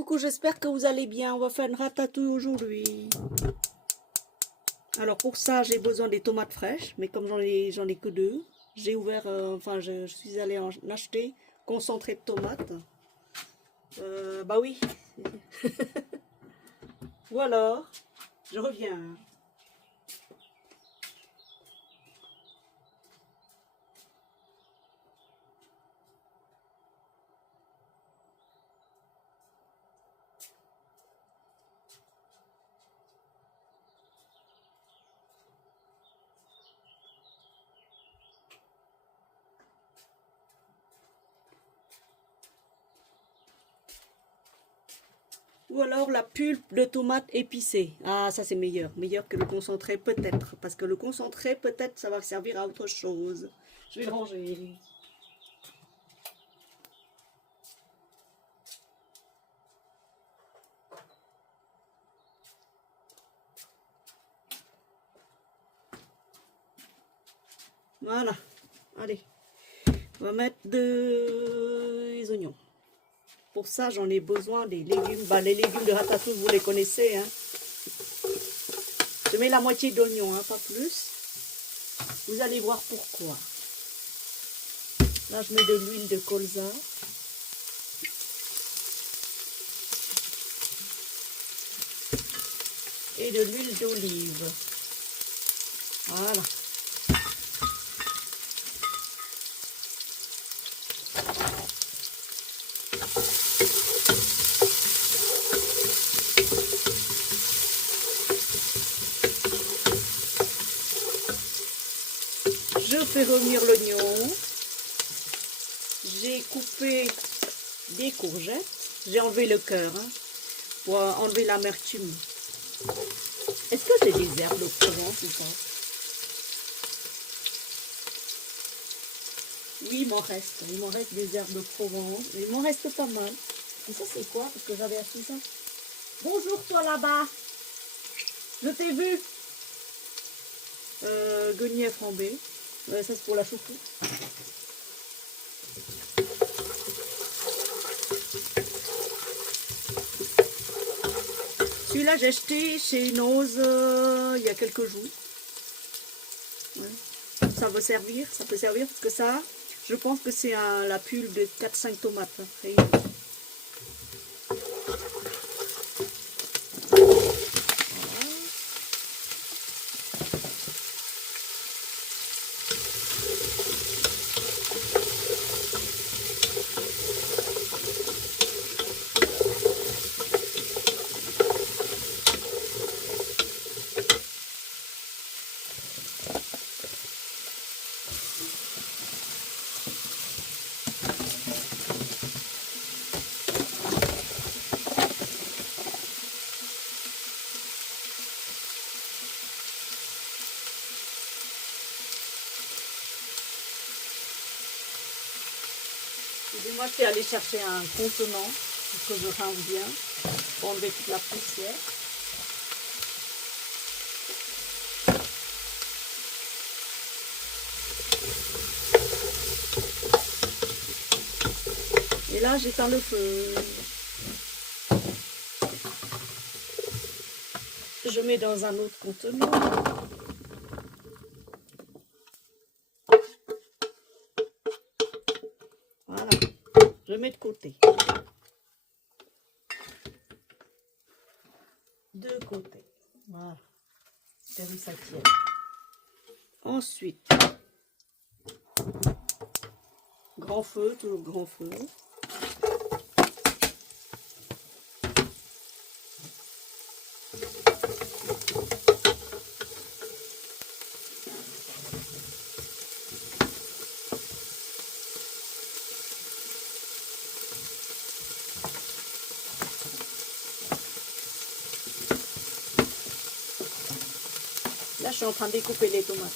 Coucou, j'espère que vous allez bien. On va faire une ratatouille aujourd'hui. Alors pour ça, j'ai besoin des tomates fraîches, mais comme j'en ai que deux, j'ai ouvert, je suis allée en acheter concentré de tomates. Bah oui. Voilà, je reviens. Ou alors la pulpe de tomate épicée. Ah, ça c'est meilleur. Meilleur que le concentré peut-être. Parce que le concentré peut-être ça va servir à autre chose. Je vais le ranger. Voilà. Allez. On va mettre des oignons. Pour ça, j'en ai besoin des légumes. Bah, les légumes de ratatouille, vous les connaissez. Hein. Je mets la moitié d'oignon, hein, pas plus. Vous allez voir pourquoi. Là, je mets de l'huile de colza. Et de l'huile d'olive. Voilà. Je fais revenir l'oignon. J'ai coupé des courgettes. J'ai enlevé le cœur hein, pour enlever l'amertume. Est-ce que j'ai des herbes de Provence ou pas? Oui, il m'en reste. Il m'en reste des herbes de Provence. Il m'en reste pas mal. Et ça, c'est quoi? Parce que j'avais acheté ça. Bonjour, toi là-bas. Je t'ai vu. Guenièvre flambé. Ça, c'est pour la choucroute. Celui-là, j'ai acheté chez une Ose il y a quelques jours. Ouais. Ça va servir, ça peut servir parce que ça, je pense que c'est la pulpe de 4-5 tomates. Hein. Moi, je suis allée chercher un contenant pour que je rince bien, pour enlever toute la poussière. Et là, j'éteins le feu. Je mets dans un autre contenant. Voilà. Je mets de côté. De côté. Voilà. C'est ça tienne. Ensuite, grand feu, toujours grand feu. Là, je suis en train de découper les tomates.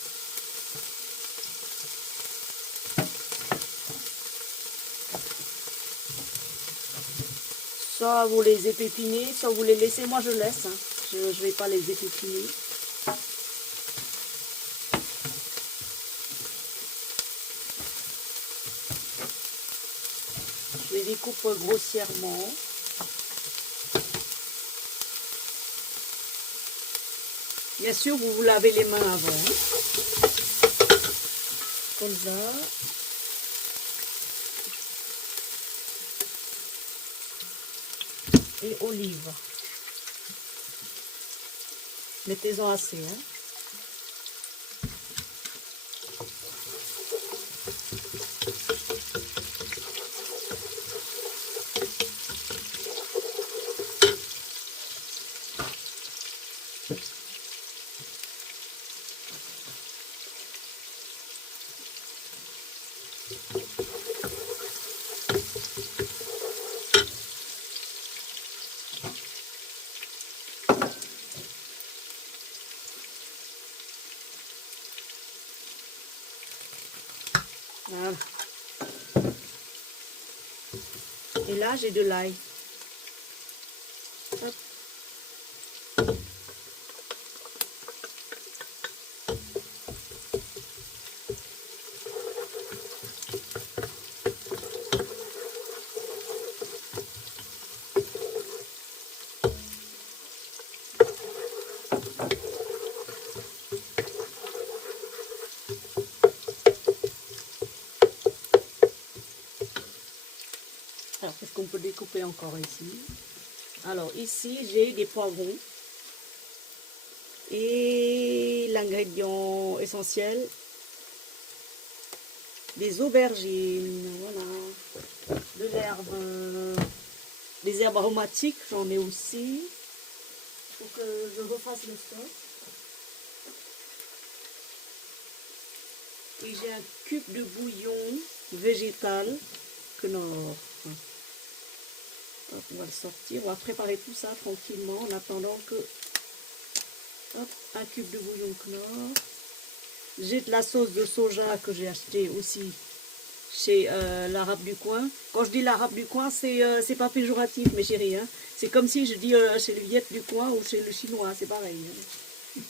Soit vous les épépinez, soit vous les laissez. Moi, je laisse. Hein. Je ne vais pas les épépiner. Je les découpe grossièrement. Bien sûr, vous vous lavez les mains avant. Hein. Colza. Et olive. Mettez-en assez. Hein. Voilà. Et là, j'ai de l'ail. Hop. Alors, qu'est-ce qu'on peut découper encore ici? Alors, ici, j'ai des poivrons. Et l'ingrédient essentiel, des aubergines, voilà. De l'herbe, des herbes aromatiques, j'en ai aussi. Il faut que je refasse le stock. Et j'ai un cube de bouillon végétal Knorr. Hop, on va le sortir, on va préparer tout ça tranquillement en attendant que... Hop, un cube de bouillon Knorr. J'ai de la sauce de soja que j'ai acheté aussi chez l'arabe du coin. Quand je dis l'arabe du coin, c'est pas péjoratif, mes chéris. Hein. C'est comme si je dis chez le Viet du coin ou chez le chinois, c'est pareil. Hein.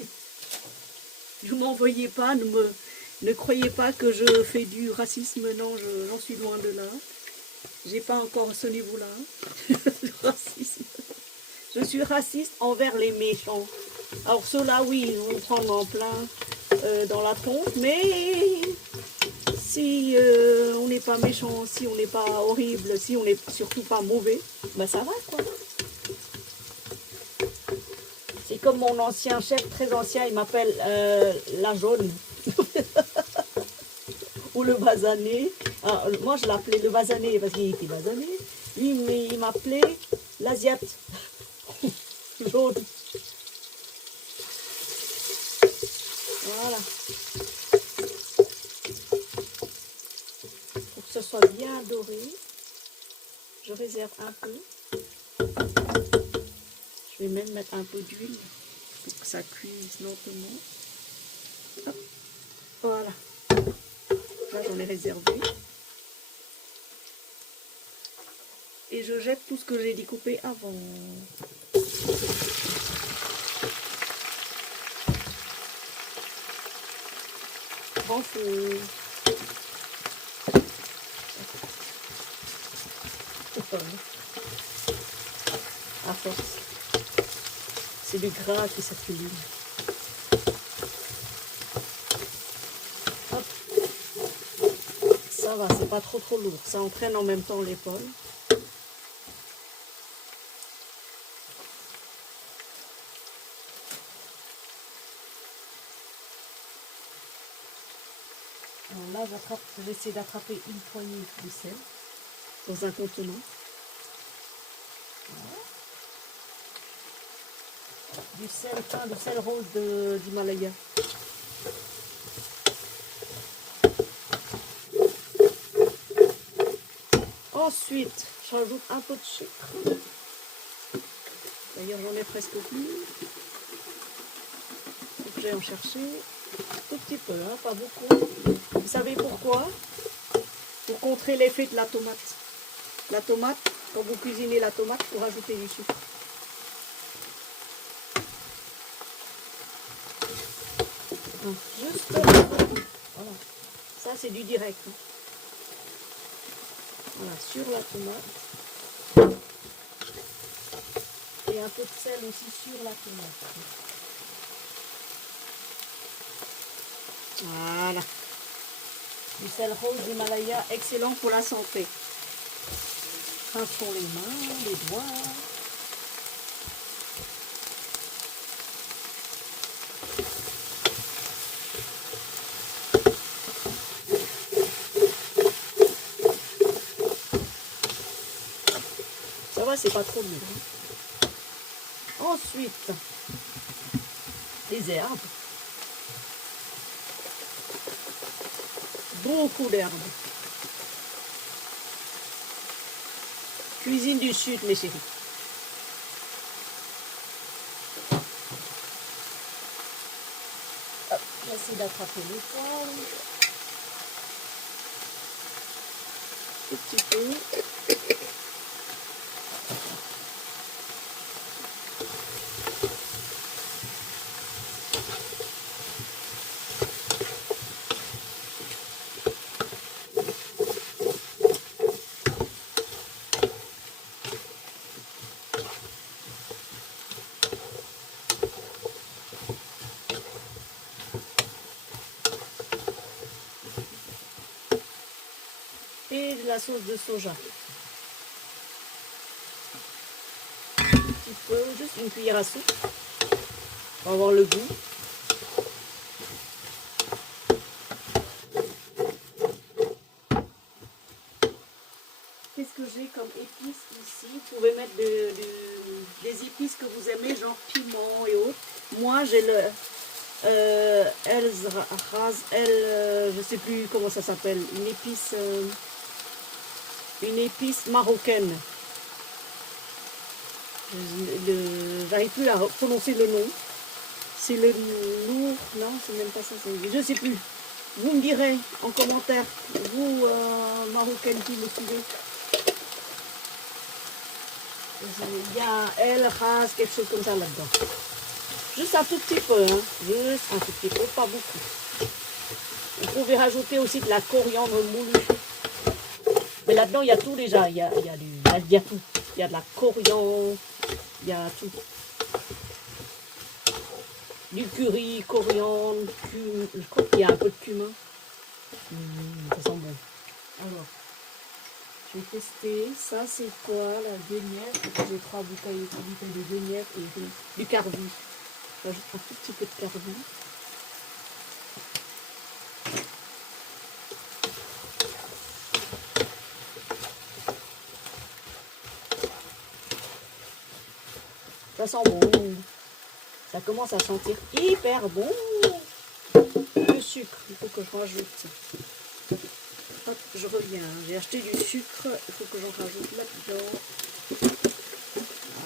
Ne m'envoyez pas, ne croyez pas que je fais du racisme, non, j'en suis loin de là. J'ai pas encore ce niveau-là. Le racisme. Je suis raciste envers les méchants. Alors ceux-là, oui, ils vont prendre en plein dans la tronche, mais si on n'est pas méchant, si on n'est pas horrible, si on n'est surtout pas mauvais, ben ça va quoi. C'est comme mon ancien chef, très ancien, il m'appelle la jaune. Ou le basané. Ah, moi je l'appelais le basané parce qu'il était basané. Lui il m'appelait l'asiate. Jaune. Voilà. Pour que ce soit bien doré, je réserve un peu. Je vais même mettre un peu d'huile pour que ça cuise lentement. Hop. Voilà. Là, j'en ai réservé. Et je jette tout ce que j'ai découpé avant. Grand feu. À force. C'est du gras qui circule. Hop. Ça va, c'est pas trop lourd. Ça entraîne en même temps l'épaule. Alors là, j'essaie d'attraper une poignée de sel dans un contenant. Voilà. Du sel fin, de sel rose d'Himalaya. Ensuite, j'ajoute un peu de sucre. D'ailleurs, j'en ai presque plus. Faut que j'aille en chercher. Tout petit peu, hein, pas beaucoup. Vous savez pourquoi? Pour contrer l'effet de la tomate. La tomate, quand vous cuisinez la tomate, vous rajoutez du sucre. Donc, juste voilà. Ça, c'est du direct. Hein. Voilà, sur la tomate. Et un peu de sel aussi sur la tomate. Voilà. Du sel rose d'Himalaya, excellent pour la santé. Rinçons les mains, les doigts. Ça va, c'est pas trop dur. Ensuite, les herbes. Beaucoup d'herbes. Cuisine du sud, mes chéris. J'essaie d'attraper les poils. Tout petit peu. Et de la sauce de soja. Un petit peu, juste une cuillère à soupe pour avoir le goût. Qu'est-ce que j'ai comme épices ici? Vous pouvez mettre des épices que vous aimez, genre piment et autres. Moi, j'ai le je sais plus comment ça s'appelle, une épice marocaine. J'arrive plus à prononcer le nom. C'est le lourd, non, c'est même pas ça, je sais plus. Vous me direz en commentaire, vous marocaine qui me suivez. Il y a El Ras, quelque chose comme ça là-dedans. Juste un tout petit peu, hein. Juste un tout petit peu, pas beaucoup. Vous pouvez rajouter aussi de la coriandre moulue. Mais là-dedans, il y a tout déjà. Il y a tout. Il y a de la coriandre, il y a tout. Du curry, coriandre, je crois qu'il y a un peu de cumin. Ça sent bon. Alors, je vais tester. Ça, c'est quoi? La guenièvre. J'ai 3 bouteilles de guenièvre et du carvi. J'ajoute un tout petit peu de carvi. Ça sent bon. Ça commence à sentir hyper bon. Le sucre, il faut que je rajoute. Hop, je reviens. J'ai acheté du sucre. Il faut que j'en rajoute là-dedans.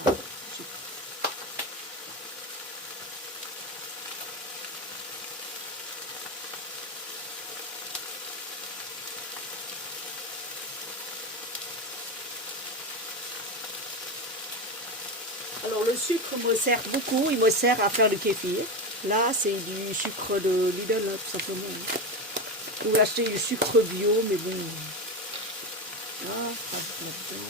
Voilà, sucre. Alors le sucre me sert beaucoup. Il me sert à faire du kéfir. Là, c'est du sucre de Lidl, là, tout simplement. Vous pouvez acheter du sucre bio, mais bon. Là, ça va là-dedans.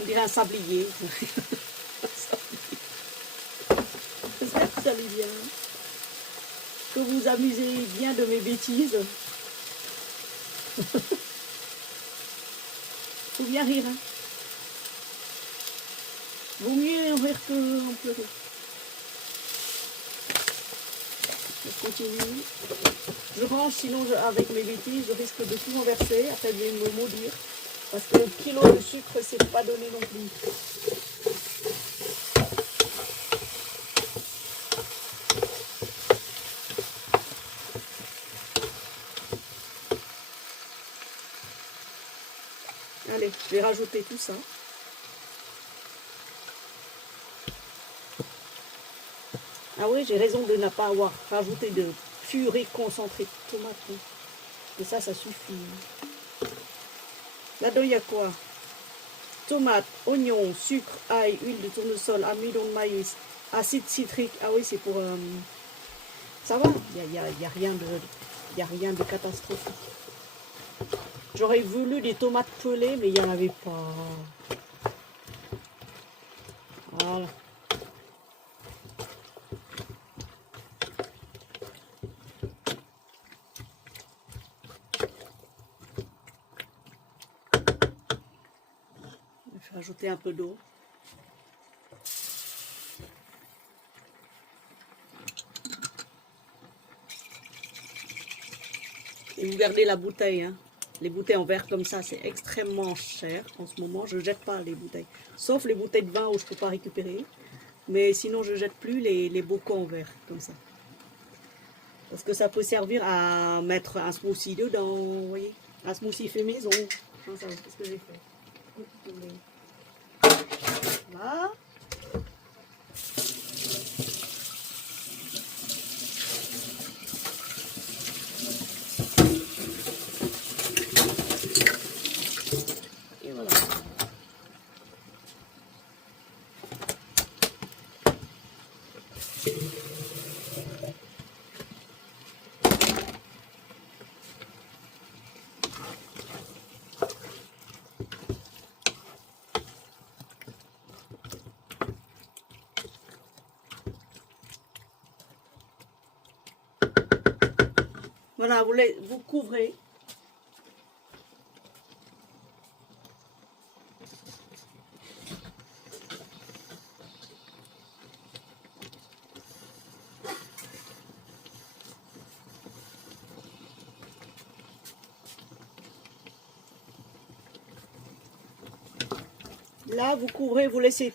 On dirait un sablier. J'espère que ça allait bien. Que vous vous amusez bien de mes bêtises. Faut bien rire. Hein. Vaut mieux en rire qu'en pleurer. Je continue. Je range, sinon avec mes bêtises, je risque de tout renverser. Après, je vais me maudire. Parce que le kilo de sucre, c'est pas donné non plus. Allez, je vais rajouter tout ça. Ah oui, j'ai raison de ne pas avoir rajouté de purée concentrée de tomate. Et ça suffit. Là-dedans, il y a quoi? Tomate, oignon, sucre, ail, huile de tournesol, amidon de maïs, acide citrique. Ah oui, c'est pour Ça va, y a rien de catastrophique. J'aurais voulu des tomates pelées, mais il n'y en avait pas. Voilà. Je vais ajouter un peu d'eau. Et vous gardez la bouteille, hein. Les bouteilles en verre comme ça, c'est extrêmement cher. En ce moment, je ne jette pas les bouteilles. Sauf les bouteilles de vin où je ne peux pas récupérer. Mais sinon, je ne jette plus les bocaux en verre comme ça. Parce que ça peut servir à mettre un smoothie dedans, vous voyez. Un smoothie fait maison. Non, ça, c'est ce que j'ai fait. Là. Et voilà. Voilà, vous couvrez. Là, vous couvrez, vous laissez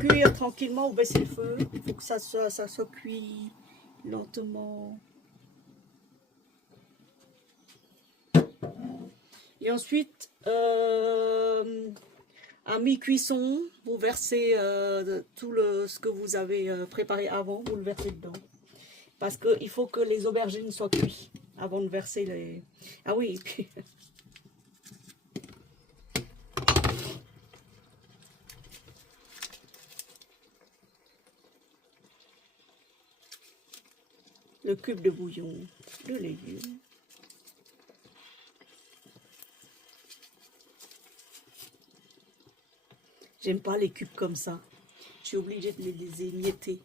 cuire tranquillement, vous baissez le feu. Il faut que ça soit cuit lentement. Et ensuite, à mi-cuisson, vous versez tout ce que vous avez préparé avant, vous le versez dedans. Parce qu'il faut que les aubergines soient cuites avant de verser les... Ah oui, et puis... le cube de bouillon, de légumes. J'aime pas les cubes comme ça. Je suis obligée de les émietter.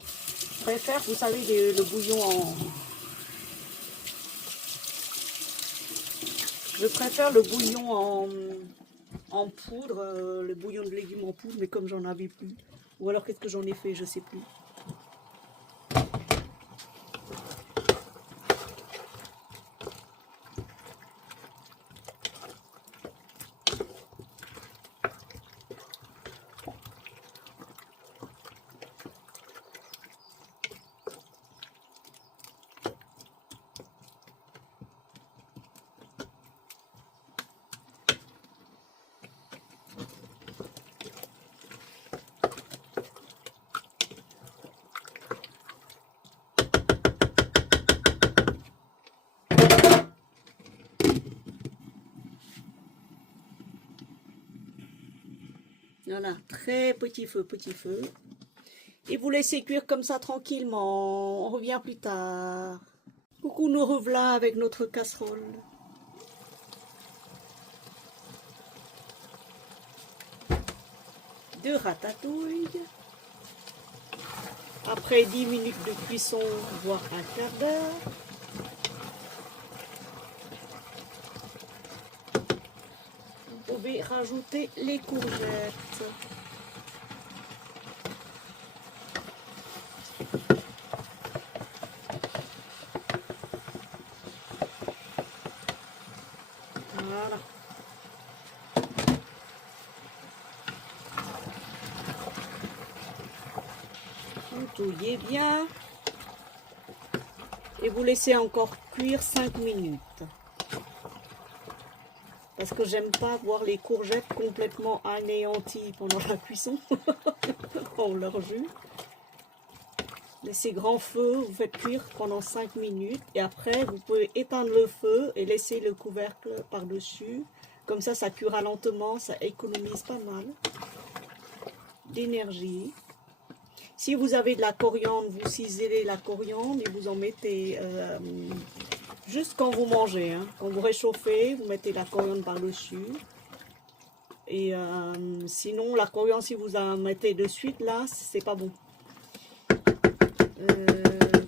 Je préfère, vous savez, le bouillon en... Je préfère le bouillon en poudre, le bouillon de légumes en poudre, mais comme j'en avais plus. Ou alors qu'est-ce que j'en ai fait, je sais plus. Voilà, très petit feu, petit feu. Et vous laissez cuire comme ça tranquillement. On revient plus tard. Coucou, nous revoilà avec notre casserole. De ratatouille. Après 10 minutes de cuisson, voire un quart d'heure. Vous pouvez rajouter les courgettes. Voilà. Vous touillez bien. Et vous laissez encore cuire 5 minutes. Parce que j'aime pas voir les courgettes complètement anéanties pendant la cuisson. Dans leur jus. Laissez grand feu, vous faites cuire pendant 5 minutes. Et après, vous pouvez éteindre le feu et laisser le couvercle par-dessus. Comme ça cuira lentement, ça économise pas mal d'énergie. Si vous avez de la coriandre, vous ciselez la coriandre et vous en mettez juste quand vous mangez. Hein. Quand vous réchauffez, vous mettez la coriandre par-dessus. Et sinon, la coriandre, si vous en mettez de suite, là, c'est pas bon.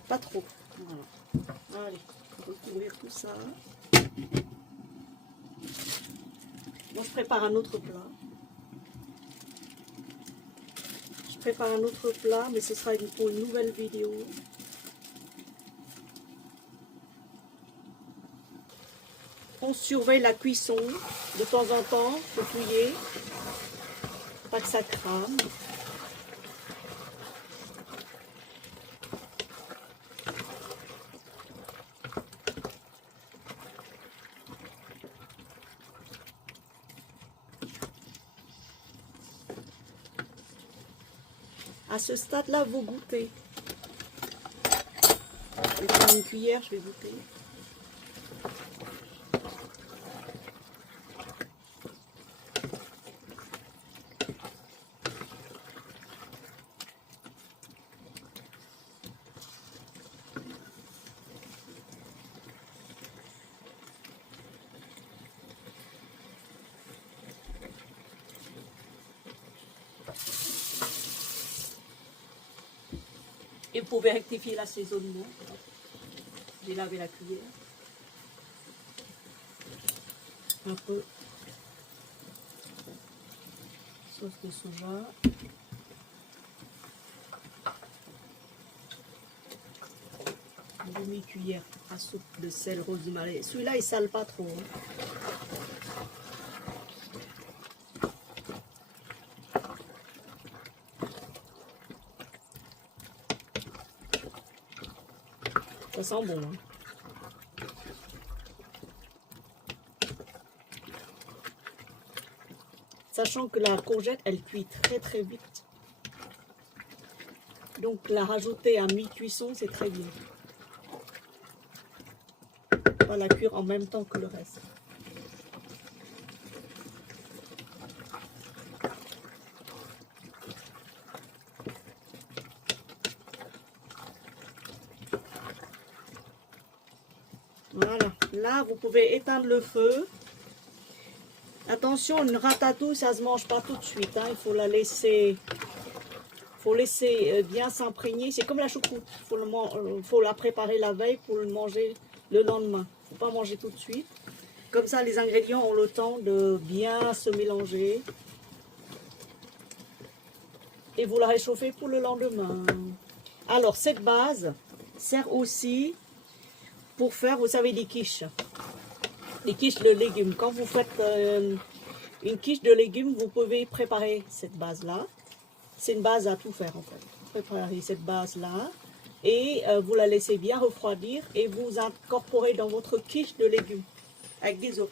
Pas trop. Voilà. Allez, on va couvrir tout ça. Moi, je prépare un autre plat. Je prépare un autre plat, mais ce sera pour une nouvelle vidéo. On surveille la cuisson de temps en temps, faut fouiller, pas que ça crame. À ce stade-là, vous goûtez. Je vais prendre une cuillère, je vais goûter. Et vous pouvez rectifier l'assaisonnement. J'ai lavé la cuillère. Un peu sauce de soja. Une demi-cuillère à soupe de sel rosemary. Celui-là, il sale pas trop. Hein. Ça sent bon. Hein. Sachant que la courgette, elle cuit très très vite. Donc la rajouter à mi-cuisson, c'est très bien. On va la cuire en même temps que le reste. Voilà, là vous pouvez éteindre le feu. Attention, une ratatouille, ça ne se mange pas tout de suite. Hein. Il faut la laisser, bien s'imprégner. C'est comme la choucroute. Il faut la préparer la veille pour le manger le lendemain. Il ne faut pas manger tout de suite. Comme ça, les ingrédients ont le temps de bien se mélanger. Et vous la réchauffez pour le lendemain. Alors, cette base sert aussi pour faire, vous savez, des quiches. Des quiches de légumes. Quand vous faites une quiche de légumes, vous pouvez préparer cette base-là. C'est une base à tout faire, en fait. Préparez cette base-là et vous la laissez bien refroidir et vous incorporez dans votre quiche de légumes avec des œufs.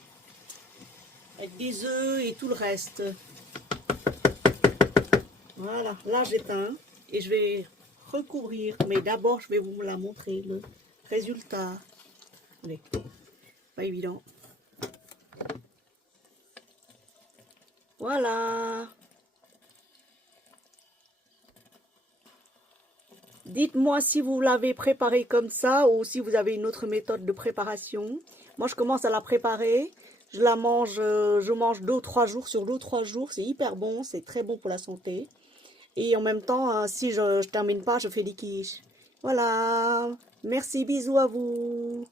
Avec des œufs et tout le reste. Voilà, là j'éteins et je vais recouvrir. Mais d'abord, je vais vous la montrer, le résultat. Allez, pas évident. Voilà. Dites-moi si vous l'avez préparé comme ça ou si vous avez une autre méthode de préparation. Moi, je commence à la préparer. Je la mange, je mange 2 ou 3 jours sur 2 ou 3 jours. C'est hyper bon, c'est très bon pour la santé. Et en même temps, si je ne termine pas, je fais des quiches. Voilà. Merci, bisous à vous.